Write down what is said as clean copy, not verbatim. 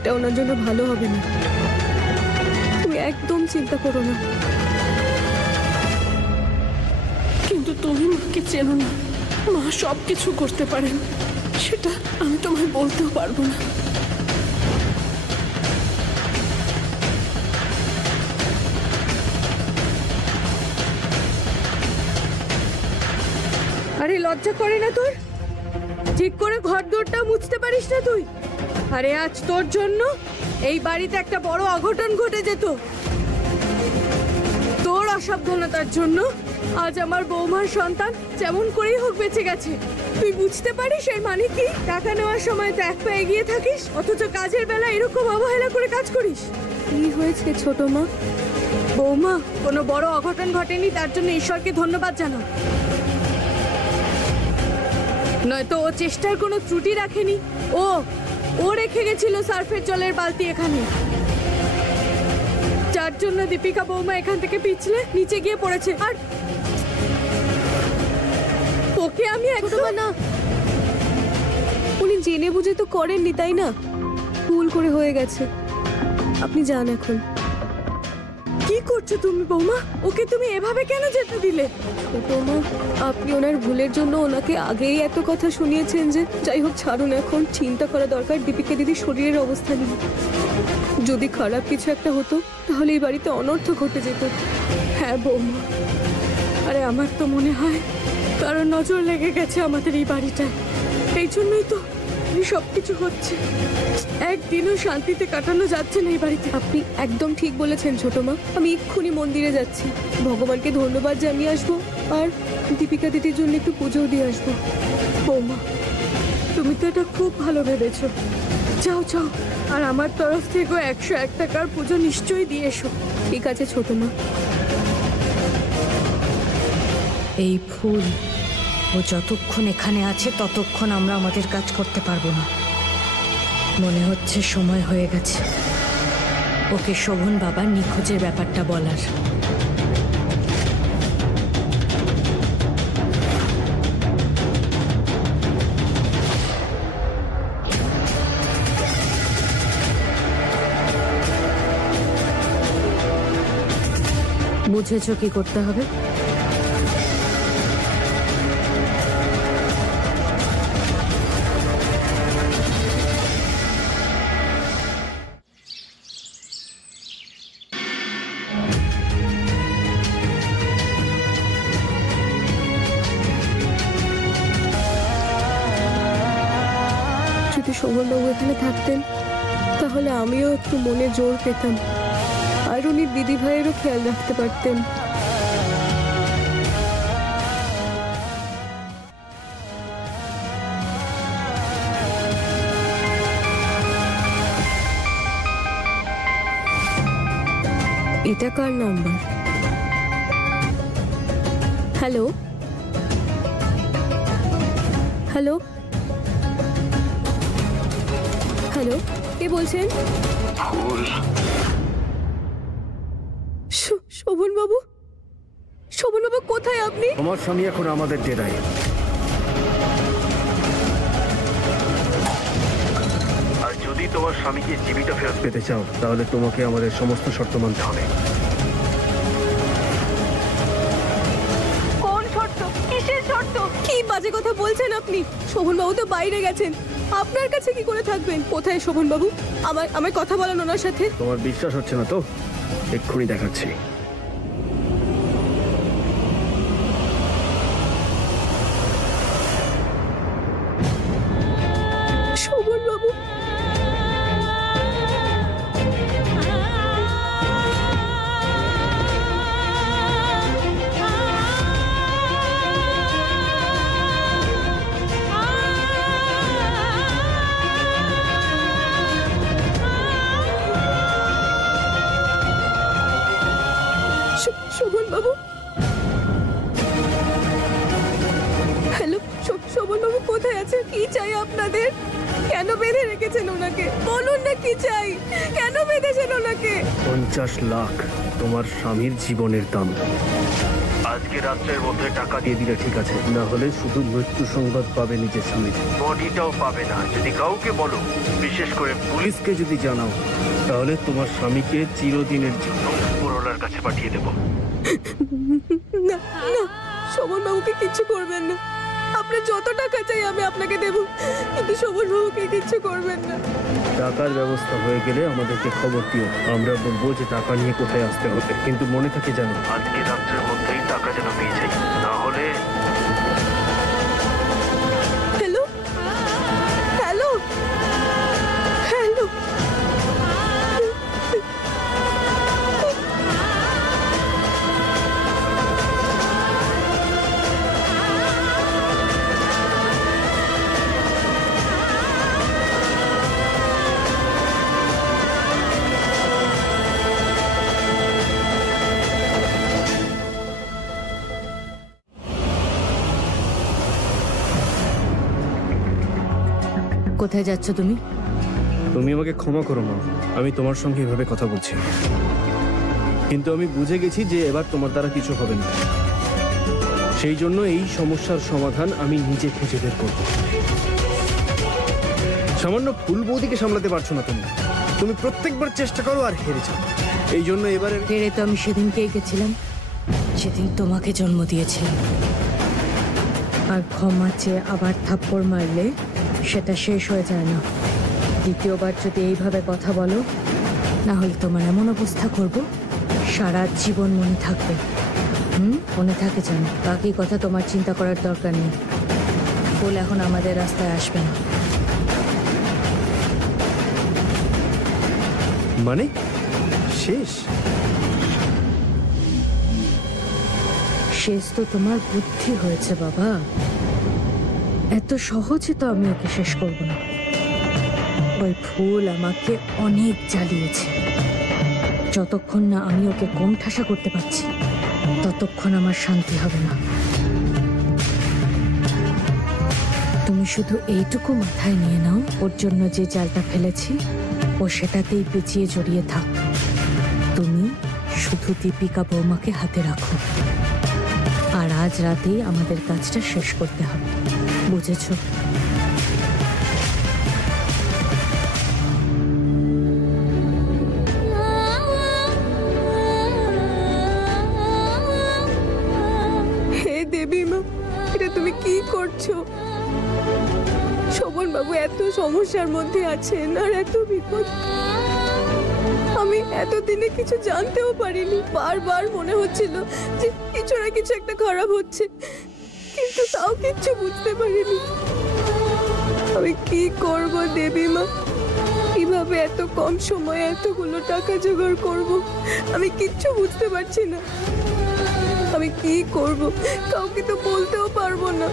এটা ওনার জন্য ভালো হবে না। তুমি একদম চিন্তা করো না। কিন্তু তুমি মাকে চেনো না, মা সব কিছু করতে পারেন, সেটা আমি তোমায় বলতেও পারবো না। আরে লজ্জা করে না তোর? ঠিক করে ঘর দোরটা মুছতে পারিস না তুই? আরে আজ তোর জন্য এই বাড়িতে একটা বড় অঘটন ঘটে যেত। তোর অসাবধানতার জন্য আজ আমার বৌমার সন্তান যেমন করেই হোক বেঁচে গেছে। তুই বুঝতে পারিস এর মানে কি? টাকা নেওয়ার সময় তো এক পা এগিয়ে থাকিস, অথচ কাজের বেলা এরকম অবহেলা করে কাজ করিস। কি হয়েছে ছোট মা? বৌমা, কোনো বড় অঘটন ঘটেনি, তার জন্য ঈশ্বরকে ধন্যবাদ জানাও। নয়তো ও চেষ্টার কোনো ত্রুটি রাখেনি। ও রেখে গেছিল সার্ফের জলের বালতি এখানে, যার জন্য দীপিকা বৌমা এখান থেকে পিছলে নিচে গিয়ে পড়েছে। আর ওকে আমি না, উনি জেনে বুঝে তো করেননি, তাই না? ভুল করে হয়ে গেছে। আপনি যান এখন। কি করছো তুমি বৌমা? ওকে তুমি এভাবে কেন যেতে দিলে? বৌমা, আপনি ওনার ভুলের জন্য ওনাকে আগেই এত কথা শুনিয়েছেন যে। যাই হোক, ছাড়ুন এখন। চিন্তা করা দরকার দীপিকা দিদির শরীরের অবস্থা নিয়ে। যদি খারাপ কিছু একটা হতো তাহলে এই বাড়িতে অনর্থ ঘটে যেত। হ্যাঁ বৌমা, আরে আমার তো মনে হয় কারণ নজর লেগে গেছে আমাদের এই বাড়িটায়, এই জন্যই তো সবকিছু হচ্ছে। একদিনও শান্তিতে কাটানো যাচ্ছে না এই বাড়িতে। আপনি একদম ঠিক বলেছেন ছোট মা। আমি এক্ষুনি মন্দিরে যাচ্ছি, ভগবানকে ধন্যবাদ জানিয়ে আসবো, আর দীপিকা দিদির জন্য একটু পুজোও দিয়ে আসবো। বৌমা, তুমি তো এটা খুব ভালো ভেবেছো। যাও যাও, আর আমার তরফ থেকেও 101 টাকার পুজো নিশ্চয়ই দিয়ে এসো। ঠিক আছে ছোট মা। এই ফুল ও যতক্ষণ এখানে আছে ততক্ষণ আমরা আমাদের কাজ করতে পারবো না। মনে হচ্ছে সময় হয়ে গেছে ওকে শোভন বাবার নিখোঁজের ব্যাপারটা বলার। বুঝেছো কি করতে হবে? শোভনবাবু এখানে থাকতেন তাহলে আমিও একটু মনে জোর পেতাম, আর উনি দিদি ভাইয়েরও খেয়াল রাখতে পারতেন। এটা কার নাম্বার? হ্যালো হ্যালো হ্যালো, কে বলছেন? শোভনবাবু, শোভনবাবু কোথায় আপনি? তোমার স্বামী এখন আমাদের ডেরায়। আর যদি তোমার স্বামীকে জীবিত ফেরত পেতে চাও তাহলে তোমাকে আমাদের সমস্ত শর্ত মানতে হবে। কোন শর্ত? কিসের শর্ত? কি বাজে কথা বলছেন আপনি? শোভনবাবু তো বাইরে গেছেন, আপনার কাছে কি করে থাকবেন? কোথায় শোভনবাবু? আমায় কথা বলেন ওনার সাথে। তোমার বিশ্বাস হচ্ছে না তো? এক্ষুনি দেখাচ্ছি। শোভনবাবু, শোভনবাবু, হ্যালো, শোভনবাবু কোথায় আছে? কি চাই আপনাদের? কেন বেঁধে রেখেছেন ওনাকে? বলুন না কি চাই, কেন বেঁধেছেন ওনাকে? 50 লাখ তোমার স্বামীর জীবনের দাম। আর আজকে রাত্রের মধ্যে টাকা দিয়ে দিলে ঠিক আছে, না হলে শুধু মৃত্যু সংবাদ পাবে নিজের স্বামী, বডিটাও পাবে না। যদি কাউকে বলো, বিশেষ করে পুলিশকে যদি জানাও, তাহলে তোমার স্বামীকে চিরদিনের জন্য পুরোলার কাছে পাঠিয়ে দেবো। না না, শোভন বাবুকে কিচ্ছু করবেন না। আপনার যত টাকা চাই আমি আপনাকে দেব, কিন্তু শোভন বাবুকে কিচ্ছু করবেন না। টাকার ব্যবস্থা হয়ে গেলে আমাদেরকে খবর দিও, আমরা বলবো যে টাকা নিয়ে কোথায় আসতে হবে। কিন্তু মনে থাকে জানো, আজকে রাত্রের মধ্যেই টাকা যেন পেয়ে যাই, না হলে। হ্যালো হ্যালো হ্যালো, কোথায় যাচ্ছ তুমি? তুমি আমাকে ক্ষমা করো মা, আমি তোমার সঙ্গে এভাবে কথা বলছি, কিন্তু আমি বুঝে গেছি যে এবার তোমার দ্বারা কিছু হবে না। সেই জন্য এই সমস্যার সমাধান আমি নিজে খুঁজে বের করব। সামান্য ফুল বৌদিকে সামলাতে পারছো না তুমি, তুমি প্রত্যেকবার চেষ্টা করো আর হেরে যাও। এই জন্য এবারে হেরে তো আমি সেদিনকেই গেছিলাম, সেদিন তোমাকে জন্ম দিয়েছিলাম। আর ক্ষমা চেয়ে আবার থাপ্পড় মারলে সেটা শেষ হয়ে যায় না। দ্বিতীয়বার যদি এইভাবে কথা বলো, না হলে তোমার এমন অবস্থা করব সারা জীবন মনে থাকবে। মনে থাকে জানো, বাকি কথা তোমার চিন্তা করার দরকার নেই। ফুল এখন আমাদের রাস্তায় আসবে না। মানে শেষ? শেষ তো তোমার বুদ্ধি হয়েছে বাবা, এত সহজে তো আমি ওকে শেষ করব না। ওই ফুল আমাকে অনেক জ্বালিয়েছে। যতক্ষণ না আমি ওকে কম ঠাসা করতে পারছি, ততক্ষণ আমার শান্তি হবে না। তুমি শুধু এইটুকু মাথায় নিয়ে নাও, ওর জন্য যে জালটা ফেলেছি ও সেটাতেই পেঁচিয়ে জড়িয়ে থাক। তুমি শুধু দীপিকা বৌমাকে হাতে রাখো, আর আজ রাতেই আমাদের কাজটা শেষ করতে হবে, বুঝেছো? হে দেবী মা, এটা তুমি কি করছো? শোভন বাবু এত সমস্যার মধ্যে আছেন আর এত বিপদ, আমি এতদিনে কিছু জানতেও পারিনি। বারবার মনে হচ্ছিল যে কিছু না কিছু একটা খারাপ হচ্ছে, কিন্তু তাও কিচ্ছু বুঝতে পারিনি। আমি কি করব দেবী মা? কিভাবে এত কম সময়ে এতগুলো টাকা জোগাড় করব? আমি কিচ্ছু বুঝতে পারছি না। আমি কি করব? কাউকে তো বলতেও পারবো না।